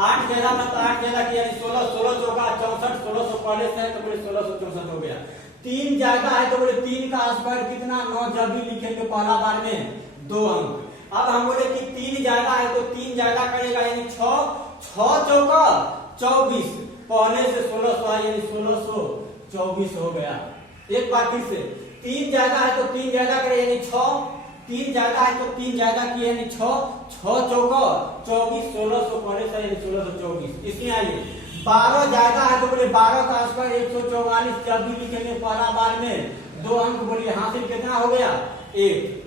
8 ज्यादा था तो 8 ज्यादा किया 16, 16 चौका 64, 1600 पहले से है तो बोले 1664 हो गया। 3 ज्यादा है तो बोले 3 का स्क्वायर कितना 9, जब भी लिखेंगे पहला बार में 2 अंक। अब हम बोले कि 3 ज्यादा है तो 3 ज्यादा करेगा यानी 6, 6 चौका 24, पहले से 1600 है यानी 1624 हो गया। एक बार फिर से 3 ज्यादा है तो 3 ज्यादा करे यानी 6, 3 ज्यादा है तो 3 ज्यादा किया यानी 6, 6 चौका 24, 1600 पहले से यानी 1624। इसमें आइए 12 ज्यादा है तो बोले 12 का स्क्वायर 144, जब भी लिखेंगे पहला बार में 2 अंक बोलिए हासिल कितना हो गया 1।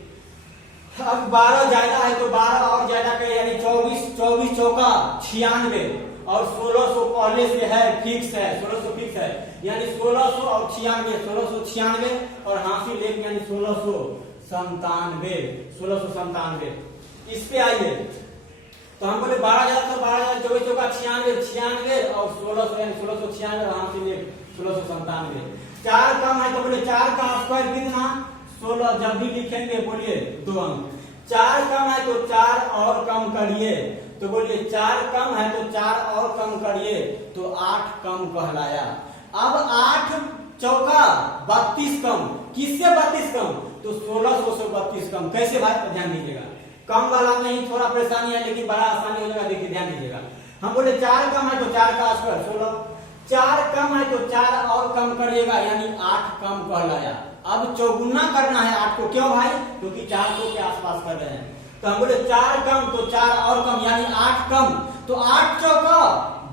अब 12 ज्यादा है तो 12 और ज्यादा करे यानी 24, 24 चौका 96 और 1600 पहले से है फिक्स है, 1600 फिक्स है यानी 1600 और 96, 1696 और हासिल 1 यानी 1697, 1697। इस पे आइए तो हम बोले 12 ज्यादा तो 12 ज्यादा 24 चौका 96, 96 और 1600 यानी 1696 और हासिल 1 1697। 4 कम है तो बोले 4 का स्क्वायर कितना 16, जब भी लिखेंगे बोलिए 2 अंक। 4 कम है तो 4 और कम करिए तो बोलिए 4 कम है तो 4 और कम करिए तो 8 कम कहलाया। अब 8 चौका 32 कम, किससे 32 कम तो 1600 से 32 कम। कैसे भाई ध्यान दीजिएगा, कम वाला में ही थोड़ा परेशानी है लेकिन बड़ा आसानी हो जाएगा। देखिए ध्यान दीजिएगा, हम बोले 4 कम है तो 4 का स्क्वायर 16, 4 कम है तो 4 और कम करिएगा यानी 8 कम कहलाया। अब चौगुना करना है 8 को, क्यों भाई क्योंकि 400 के आसपास कर रहे हैं। तो हम बोले 4 कम तो 4 और कम यानी 8 कम, तो 8 चौका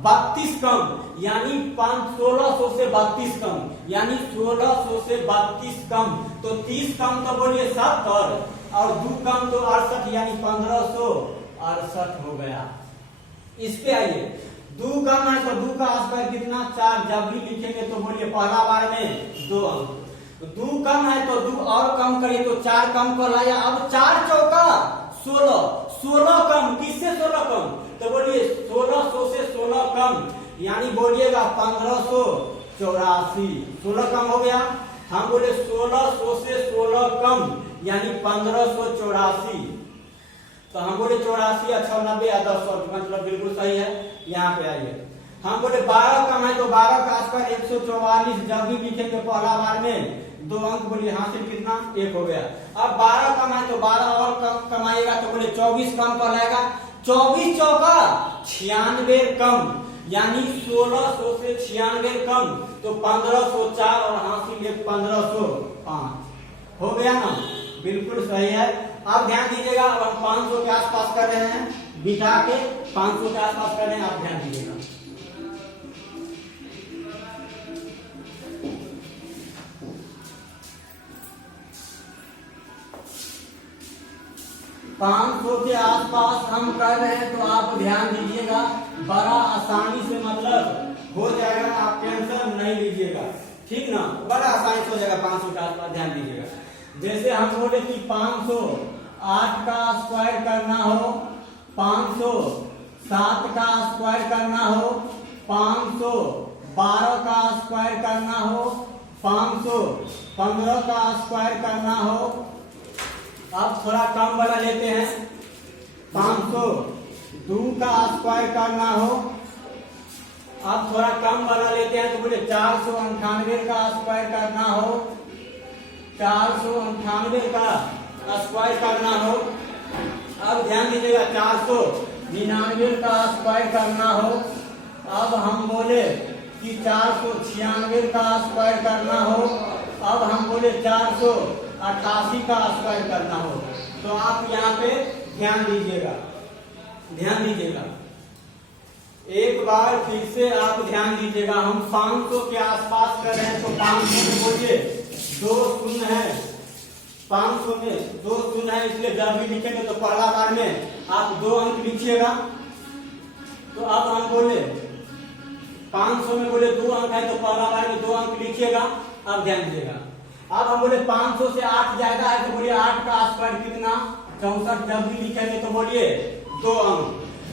32 कम यानी 1600 से 32 कम यानी 1600 से 32 कम तो 30 कम तो बोलिए 70 और 2 कम तो 68 यानी 1568 हो गया। इस पे आइए 2 कम है तो 2 का स्क्वायर कितना 4, जब भी लिखेंगे तो बोलिए पहला बार में 2 अंक। 2 कम है तो 2 और कम करिए तो 4 कम को लाया। अब 4 चौका 16, 16 कम, किससे 16 कम तो बोलिए 1600 से 16 कम यानी बोलिएगा 1584, 16 कम हो गया। हम बोले 1600 से 16 कम यानी 1584, तो हम बोले 84 या 96 या 10 मतलब बिल्कुल सही है। यहाँ पे आइए हम बोले 12 कम है तो 12 का स्क्वायर 144, जब भी लिखेंगे पहला बार में 2 अंक बोलिए हासिल कितना 1 हो गया। अब 12 कम है तो 12 और कमाएगा तो बोले 24 कम कहलाएगा। 24 चौका 96 कम यानी 1600 से 96 कम तो 1504 और हासिल 1505 हो गया ना, बिल्कुल सही है। अब ध्यान दीजिएगा, अब हम 500 के आसपास कर रहे हैं, बिठा के 500 के आसपास कर रहे हैं, आप ध्यान दीजिएगा। 500 के आसपास हम कर रहे हैं तो आप ध्यान दीजिएगा, बड़ा आसानी से मतलब हो जाएगा, आप टेंशन नहीं लीजिएगा, ठीक ना, बड़ा आसानी से हो जाएगा। 500 के आसपास ध्यान दीजिएगा। जैसे हम बोले कि 508 का स्क्वायर करना हो, 507 का स्क्वायर करना हो, 512 का स्क्वायर करना हो, 515 का स्क्वायर करना हो। अब थोड़ा कम वाला लेते हैं, 502 का स्क्वायर करना हो। अब थोड़ा कम वाला लेते हैं तो बोले 498 का स्क्वायर करना हो, 498 का स्क्वायर करना हो। अब ध्यान दीजिएगा 499 का स्क्वायर करना हो। अब हम बोले कि 496 का स्क्वायर करना हो। अब हम बोले 488 का स्क्वायर करना हो। तो आप यहाँ पे ध्यान दीजिएगा, ध्यान दीजिएगा, एक बार फिर से आप ध्यान दीजिएगा। हम 500 के आसपास कर रहे हैं तो 500 में बोलिए 2 शून्य है, 500 में 2 शून्य है, इसलिए जब भी लिखेंगे तो पहला बार में आप 2 अंक लिखिएगा। तो अब हम बोले 500 में बोले 2 अंक है तो पहला बार में 2 अंक लिखिएगा। अब ध्यान दीजिएगा, अब हम बोले 500 से 8 ज्यादा है तो बोलिए 8 का स्क्वायर कितना 64, जब भी लिखेंगे तो बोलिए 2 अंक।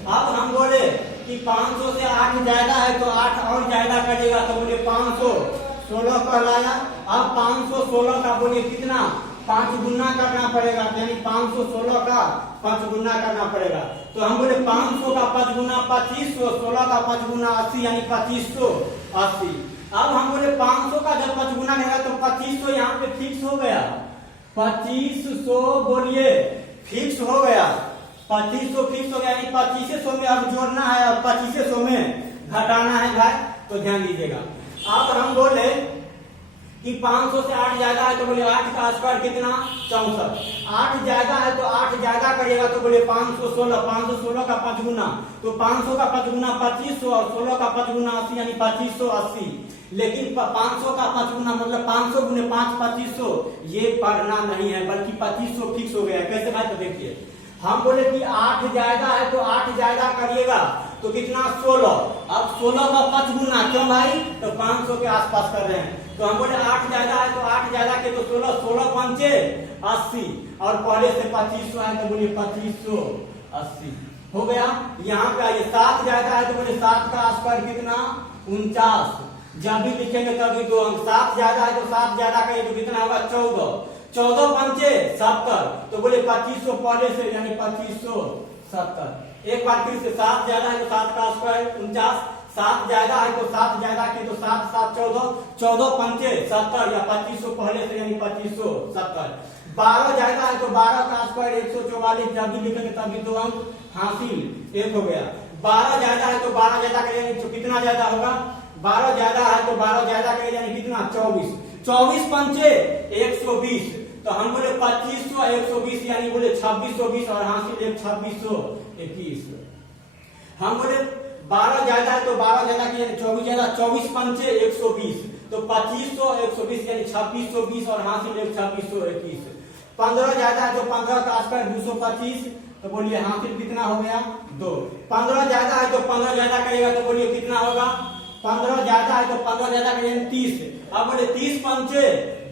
अब हम बोले कि 500 से 8 ज्यादा है तो 8 और ज्यादा करेगा तो बोलिए 516 कहलाया। अब 516 का बोलिए कितना 5 गुना करना पड़ेगा, यानी 516 का 5 गुना करना पड़ेगा। तो हम बोले 500 का 5 गुना 2500, 16 का 5 गुना 80 यानी 2580। अब हम बोले 500 का जब 5 गुना रहेगा तो 2500 यहाँ पे फिक्स हो गया, 2500 बोलिए फिक्स हो गया, 2500 फिक्स हो गया, यानी 2500 में अब जोड़ना है और 2500 में घटाना है भाई, तो ध्यान दीजिएगा। अब हम बोले कि 500 से 8 ज्यादा है तो बोले 8 का स्क्वायर कितना 64, 8 ज्यादा है तो 8 ज्यादा करिएगा तो बोले 516, 516 का 5 गुना तो 500 का 5 गुना 2500 और 16 का 5 गुना 80 यानी 2580। लेकिन 500 का 5 गुना मतलब 500 गुने 5 2500, ये पढ़ना नहीं है बल्कि 2500 फिक्स हो गया। कैसे भाई, तो देखिए हम बोले कि 8 ज्यादा है तो 8 ज्यादा करिएगा तो कितना 16, अब 16 का 5 गुना, क्यों भाई, तो 500 के आसपास कर रहे हैं। तो हम बोले 8 ज्यादा है तो 8 ज्यादा के तो 16, 16 पंचे 80 और पहले से 2500 है तो बोलिए 2580 हो गया। यहाँ पे आइए 7 ज्यादा है तो बोले 7 का स्क्वायर कितना 49, जब भी लिखेंगे तभी 2 अंक, 7 ज्यादा है तो 7 ज्यादा करिए तो कितना होगा 14, 14 पंचे 70 तो बोले 2500 पहले से यानी 2570। एक बार फिर से 7 ज्यादा है तो 7 का स्क्वायर 49, 7 ज्यादा है तो 7 ज्यादा की तो 7 7 14, 14 पंचे 70 या 2500 पहले से यानी 2570। 12 ज्यादा है तो 12 का स्क्वायर 144, जब भी लिखेंगे तभी 2 अंक हासिल, एक हो गया। 12 ज्यादा है तो 12 ज्यादा करेंगे तो कितना ज्यादा होगा, 12 ज्यादा है तो 12 ज्यादा करेंगे यानी कितना 24, 24 पंचे 120 तो हम बोले 2500 120 यानी बोले 2620 और हासिल 2621। हम बोले 12 ज्यादा है तो 12 ज्यादा की 24 ज्यादा 24 पंचे 120 तो 2500 120 यानी 2620 और हासिल 2621। 15 ज्यादा है तो 15 का स्क्वायर 225 तो बोलिए हासिल कितना हो गया 2। 15 ज्यादा है तो 15 ज्यादा करेगा तो बोलिए कितना होगा, 15 ज्यादा है तो 15 ज्यादा करेंगे 30, अब बोले 30 पंचे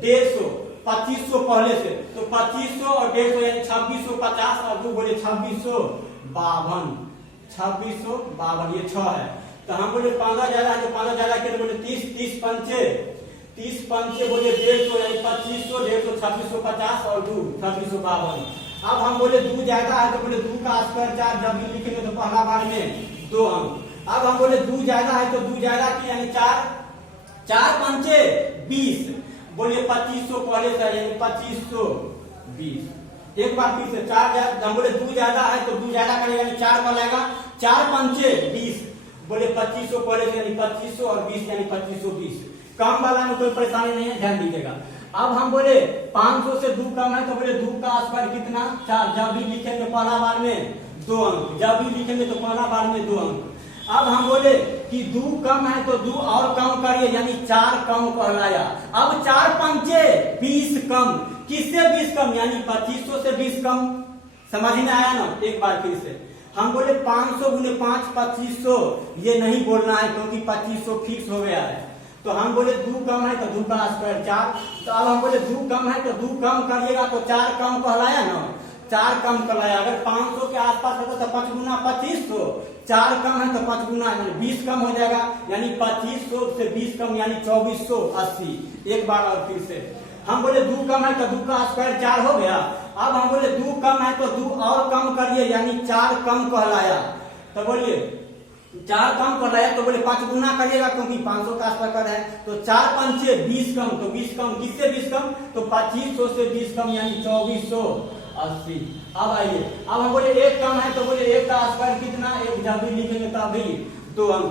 150, 2500 पहले से तो 2500 और 150 यानी 2650 और 2 बोले 2652, 2652 ये 6 है। तो हम बोले 15 ज्यादा है तो 15 ज्यादा के बोले 30, 30 पंचे बोले 150 यानी 2500, 150 2650 और 2 2652। अब हम बोले 2 ज्यादा है तो बोले 2 का स्क्वायर 4, जब भी लिखेंगे तो पहला बार में 2 अंक। अब हम बोले 2 ज्यादा है तो 2 ज्यादा की यानी 4 पंचे 20 बोलिए 2500 पहले से यानी 2520। एक बार फिर से 4 ज्यादा, हम बोले 2 ज्यादा है तो 2 ज्यादा करेगा यानी 4 का लगेगा, 4 पंचे 20 बोले 2500 पहले से यानी 2500 और 20 यानी 2520। कम वाला में कोई परेशानी नहीं है, ध्यान दीजिएगा। अब हम बोले 500 से 2 कम है तो बोले 2 का स्क्वायर कितना 4, जब भी लिखेंगे पहला बार में 2 अंक, जब भी लिखेंगे तो पहला बार में 2 अंक। अब हम बोले कि 2 कम है तो 2 और कम करिए यानी 4 कम कहलाया। अब 4 पंचे 20 कम, किससे 20 कम यानी 2500 से 20 कम, समझ में आया ना। एक बार फिर से हम बोले 500 गुने 5 2500, ये नहीं बोलना है क्योंकि 2500 फिक्स हो गया है। तो हम बोले 2 कम है तो 2 का स्क्वायर 4, तो अब हम बोले 2 कम है तो 2 कम करिएगा तो 4 कम कहलाया ना, 4 कम कहलाया। अगर 500 के आसपास होता तो 5 गुना 2500, 4 कम है तो 5 गुना यानी 20 कम हो जाएगा, यानी 2500 से 20 कम यानी 2480। एक बार और फिर से हम बोले 2 कम है तो 2 का स्क्वायर 4 हो गया। अब हम बोले 2 कम है तो 2 और कम करिए यानी 4 कम कहलाया। तो बोलिए 4 कम कहलाया तो बोले 5 गुना करिएगा क्योंकि 500 का आसपास कर है तो 4 पंचे 20 कम, तो 20 कम किससे 20 कम तो 2500 से 20 कम यानी 2480। अब आइए, अब हम बोले 1 कम है तो बोले 1 का स्क्वायर कितना, 1 जब भी लिखेंगे तभी 2 अंक।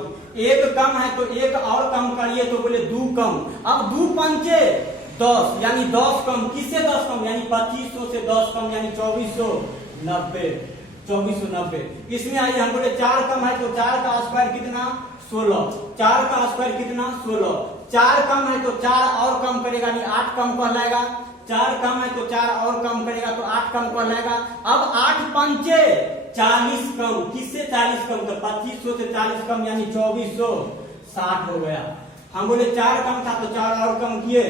1 कम है तो 1 और कम करिए तो बोले 2 कम। अब 2 पंचे 10 यानी 10 कम, किससे 10 कम यानी 2500 से 10 कम यानी 2490, 2490। इसमें आइए हम बोले 4 कम है तो 4 का स्क्वायर कितना 16, 4 का स्क्वायर कितना 16। 4 कम है तो 4 और कम करेगा यानी 8 कम कहलाएगा, 4 कम है तो 4 और कम करेगा तो 8 कम कहलाएगा। अब 8 पंचे 40 कम, किससे 40 कम तो 2500 से 40 कम यानी 2460 हो गया। हम बोले 4 कम था तो 4 और कम किए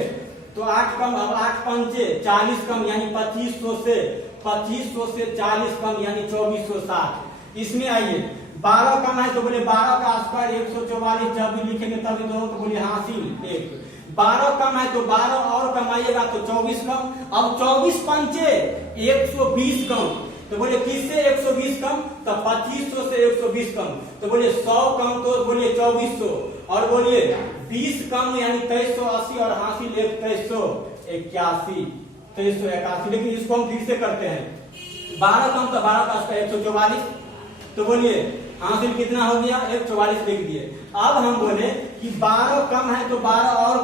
तो 8 कम, अब 8 पंचे 40 कम यानी 2500 से 40 कम यानी 2460। इसमें आइए 12 कम है तो बोले 12 का स्क्वायर 144, जब भी लिखेंगे तभी तो बोले हासिल 1। 12 कम है तो 12 और कमाइएगा तो 24 कम। अब 24 पंचे 120 कम, तो बोले किससे 120 कम, तो 2500 से 120 कम, तो बोले 100 कम तो बोले 2400, और बोलिए 20 कम यानी 2380, और हासिल 2381, 2381। लेकिन इसको हम फिर से करते हैं, 12 कम तो 12 का 144, तो बोलिए हासिल कितना हो गया 144 लिख दिए। अब हम बोले कि 12 कम है तो 12 और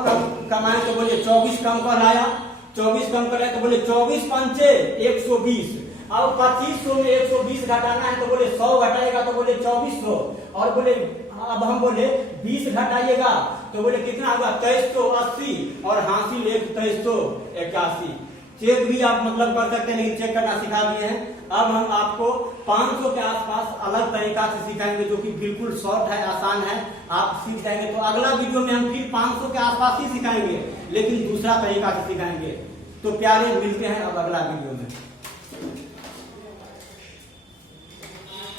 कम है, तो बोले 24 कम कर लाया, 24 कम कर लाया, तो बोले 24 पंचे 120। अब 2500 में 120 घटाना है, तो बोले 100 घटाएगा तो बोले 2400, और बोले अब हम बोले 20 घटाइएगा तो बोले कितना होगा 2380, और हासिल 2381। चेक भी आप मतलब कर सकते हैं, लेकिन चेक करना सिखा दिए हैं। अब हम आपको 500 के आसपास अलग तरीका से सिखाएंगे, जो कि बिल्कुल शॉर्ट है, आसान है, आप सीख जाएंगे। तो अगला वीडियो में हम फिर 500 के आसपास ही सिखाएंगे, लेकिन दूसरा तरीका से सिखाएंगे। तो प्यारे मिलते हैं अब अगला वीडियो में।